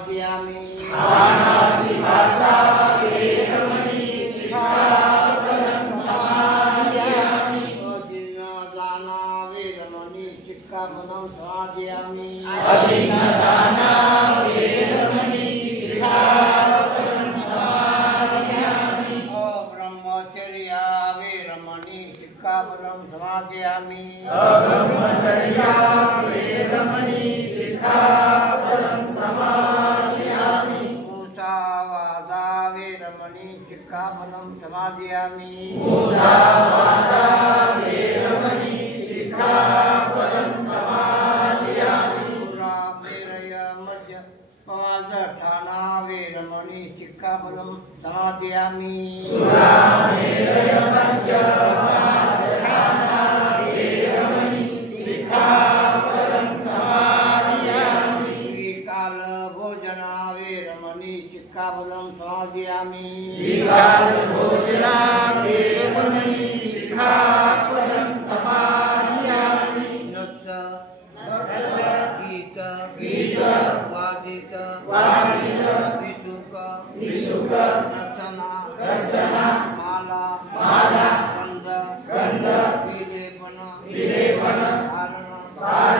समादयामि पाणातिपाता वेरमणि सिक्खापदं समादयामि अदीनदाना वेरमणि सिक्खापदं समादयामि अदीनदाना वेरमणि सिक्खापदं समादयामि अब्रह्मचर्या वेरमणि सिक्खापदं समादयामि अब्रह्मचर्या वेरमणि सिक्खापदं समादयामि मुसावादा वेरमणि सिक्खापदं समादयामि मुसावादा वेरमणि सिक्खापदं समादयामि पुरामेरय मज्जपमादठाना वेरमणि सिक्खापदं समादयामि सुरामेरय मज्जपमादठाना वेरमणि सिक्खापदं समादयामि विकालभोजना वेरमणि सिक्खापदं समादयामि विकालभोजना वेरमणि सिक्खापदं समादयामि नच्च गीत वादित विशुक दर्शन माला गंध विलेपन धारण